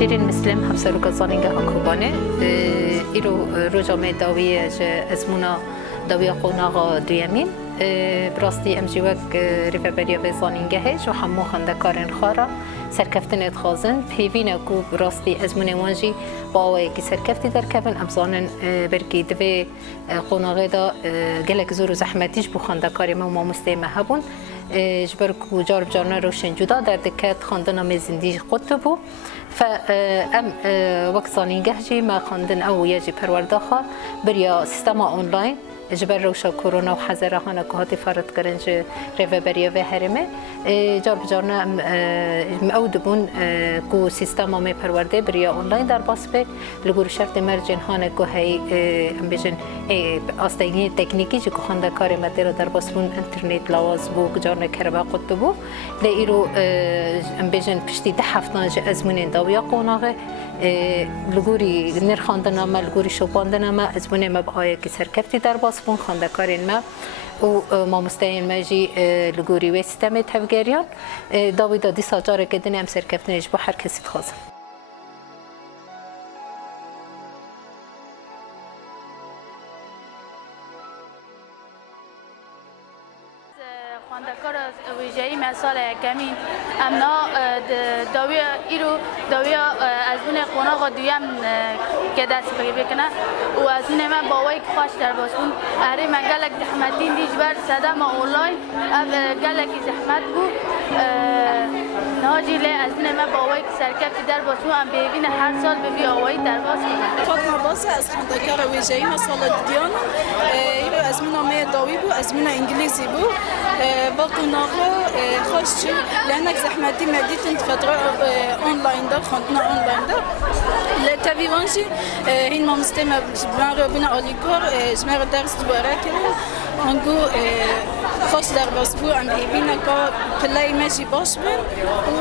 شیرین مسلم همسر زانینگه حکومانه ایرو روزامه داوی ازمونا داوی قوناغ دویمین براستی امجیوک ریفبریا به زانینگه هج و همو خندکارن خارا سرکفتن ادخازن پیوینه کو براستی ازمون وانجی با آوه که سرکفتی در کبن امزانن برگی دوی قوناغه دا گلک زور و زحمتیش بو خندکاری ما مستیمه هبون جبر کو جارب جارنا روشن جدا در دکت خواندن میزندی قطب بو فام وقت زانینگه جی ما خواندن او یجی پرورداخا بریا سیستما آنلاین جبر روشا کرونا و حذرهانا که هاتی فرد کرنج ریوبریا و هرمه جارب جارنا معود بون کو سیستما می پرورده بریا آنلاین در باس به لگور شرط مرجن هانا که هی ام بیشن آستگی تکنیکی جو که خانده کار مدر در باس بون انترنت لواز بو جارنا کربا قطب بو لیرو ام بیشن پشتی 10 هفتانج ازمون داویا قوناغه لگوری نرخاندن ما لگوری شوپاندن ما ازمون ما بآیه که سرکفتی در باس بون خاندکارین ما و ما مستعین ماجی لگوری و سیستم تفگریان داوی دادی ساجاره که دنیم سرکفتنش با هر کسی تخوازم خواندکار ویژه‌ای مثال کمی امنا داوی ایرو داوی از اون قناق دویم که دست بکنه و از اون من باوی خوش در باسون اره من گلک زحمتین دیج بر صدام آنلاین گلکی زحمت بود ناجی لی از اون من باوی سرکفتی در باسون هم ببین هر سال ببی آوایی در باسون فاطمه باز از خواندکار ویژه‌ای مثال دیان ایرو از من نامه داوی بود از من انگلیسی بود و قناغه خوش شد لأنك زحمتي مديت فترة أونلاين ده خدنا أونلاين ده لتبيوانشي هين ما مستمع جماعة بنا أوليكور جماعة درس دوارا كده أنجو خوش در باسبو عم بيبينا كا كلاي ماشي باش بن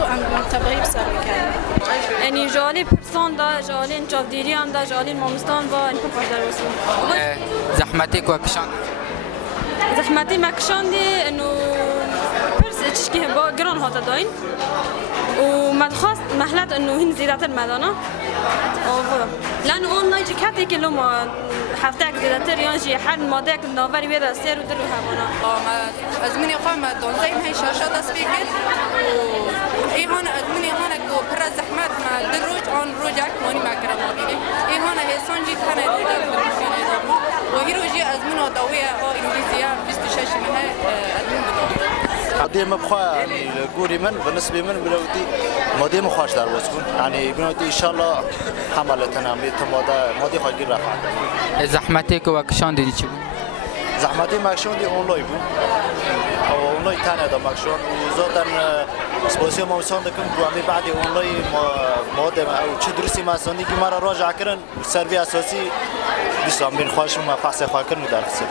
وعم تبعي بسر كان يعني جالي برسان ده جالي جابديريان ده جالي مامستان و إنكو خوش در باسبو زحمتك وكشان زحمتي مكشاندي إنه تشكيه با گران هاتا داين ومدخواست محلات انه هن زيادات المدانا لان اونلاين جي كاتي كلو ما حفتاك زيادتر يانجي حال مادك نوفري بيدا سير ودرو هبانا ازمني قام دونزايم هي شاشات سبيكر اي هون ازمني هون كو برا زحمات ما دروج اون روجاك موني ما كرا مابيني اي هون هي سونجي كان يدور وهيرو جي ازمنو طوية او انجليزية 26 منها ازمن بدوي مادي مبخوا يعني قوري من بالنسبة من بلودي مادي مخاش دار واسكون يعني بنودي إن شاء الله حملتنا ميت مادي خاجي رفع زحمتك وكشان دي چی بود زحمتي ماكشون دي اونلاين بو او اونلاين تاني دا ماكشون وزادن سبوسيو موسان دكم قوامي بعد اونلاين مادة او چه درسي ما سندي كي مرة راجع كرن سربي اساسي بسام بين خواش ما فحص خواكرن در خسر